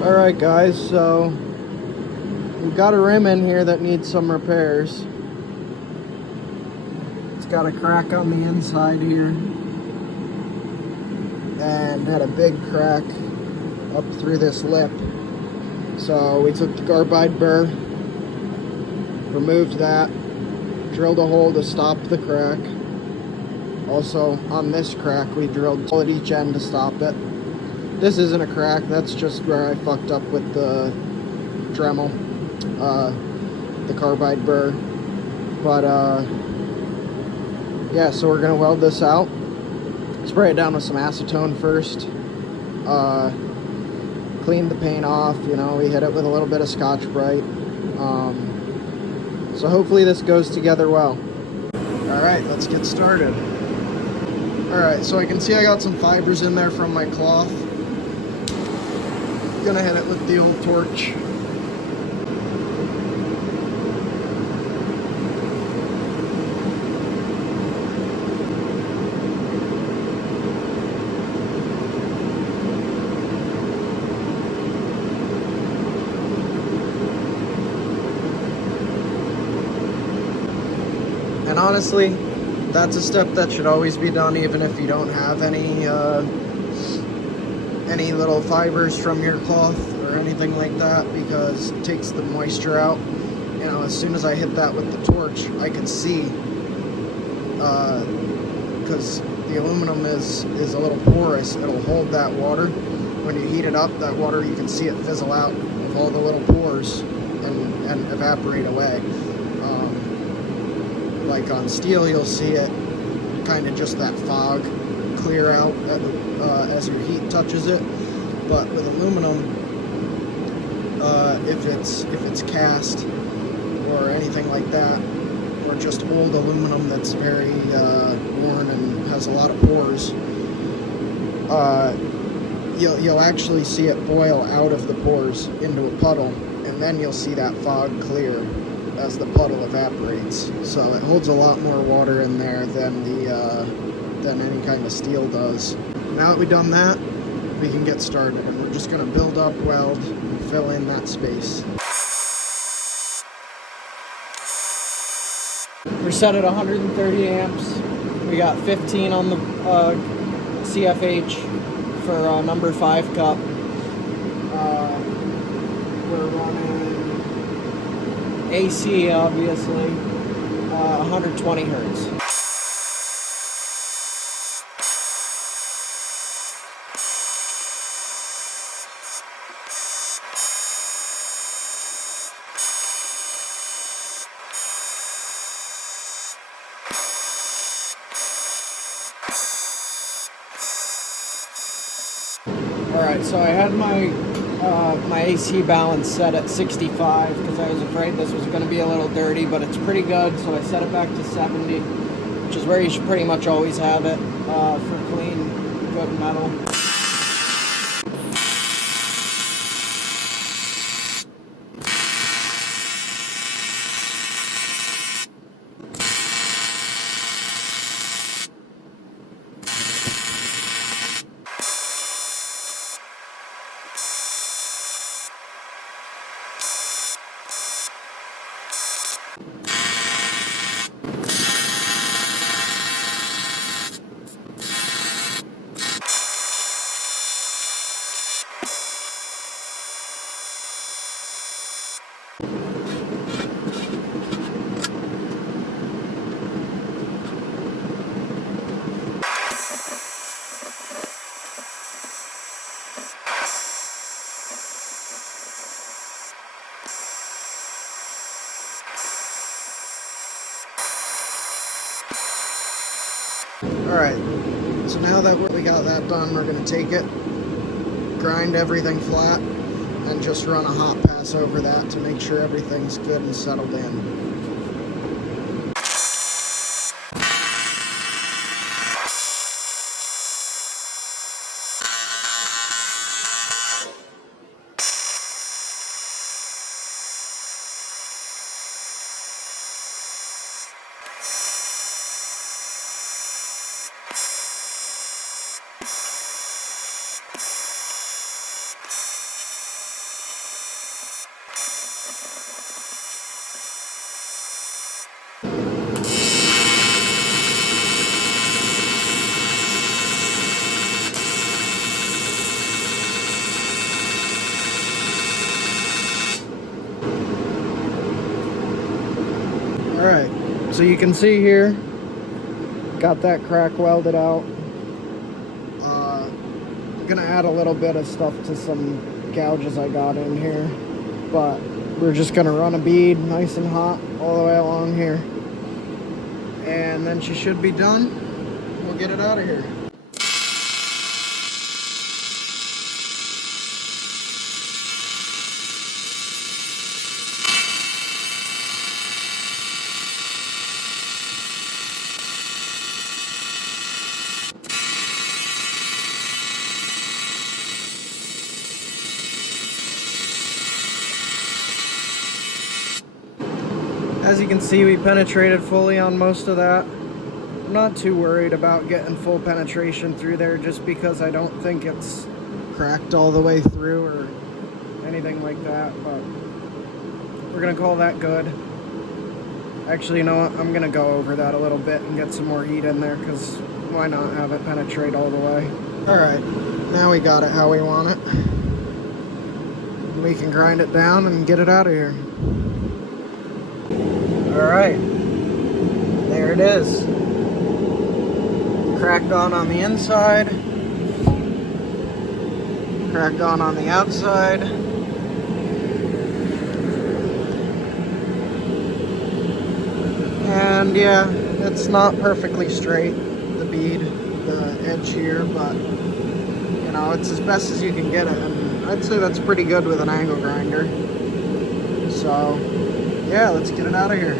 Alright guys, so we've got a rim in here that needs some repairs. It's got a crack on the inside here and had a big crack up through this lip. So we took the carbide burr, removed that, drilled a hole to stop the crack. Also on this crack we drilled a hole at each end to stop it. This isn't a crack, that's just where I fucked up with the Dremel, the carbide burr. But yeah, so we're gonna weld this out. Spray it down with some acetone first. Clean the paint off, you know, we hit it with a little bit of Scotch-Brite. So hopefully this goes together well. Alright, let's get started. Alright, so I can see I got some fibers in there from my cloth. Gonna hit it with the old torch. And honestly, that's a step that should always be done, even if you don't have any little fibers from your cloth or anything like that, because it takes the moisture out. You know, as soon as I hit that with the torch, I can see, because the aluminum is a little porous, it'll hold that water. When you heat it up, that water, you can see it fizzle out of all the little pores and evaporate away. Like on steel, you'll see it kind of just that fog clear out as your heat touches it. But with aluminum, if it's cast or anything like that, or just old aluminum that's very worn and has a lot of pores, you'll actually see it boil out of the pores into a puddle, and then you'll see that fog clear as the puddle evaporates. So it holds a lot more water in there than any kind of steel does. Now that we've done that, we can get started, and we're just going to build up, weld, and fill in that space. We're set at 130 amps. We got 15 on the CFH for number 5 cup. We're running AC, obviously, 120 hertz. Alright, so I had my AC balance set at 65 because I was afraid this was going to be a little dirty, but it's pretty good, so I set it back to 70, which is where you should pretty much always have it for clean, good metal. Alright, so now that we got that done, we're going to take it, grind everything flat, and just run a hot pass over that to make sure everything's good and settled in. So you can see here, got that crack welded out. I'm gonna add a little bit of stuff to some gouges I got in here, but we're just gonna run a bead nice and hot all the way along here, and then she should be done. We'll get it out of here. As you can see, we penetrated fully on most of that. I'm not too worried about getting full penetration through there just because I don't think it's cracked all the way through or anything like that, but we're gonna call that good. Actually, you know what? I'm gonna go over that a little bit and get some more heat in there, because why not have it penetrate all the way? Alright, now we got it how we want it. We can grind it down and get it out of here. Alright, there it is. Cracked on the inside, cracked on the outside. And yeah, it's not perfectly straight, the bead, the edge here, but you know, it's as best as you can get it, and I'd say that's pretty good with an angle grinder. So yeah, let's get it out of here.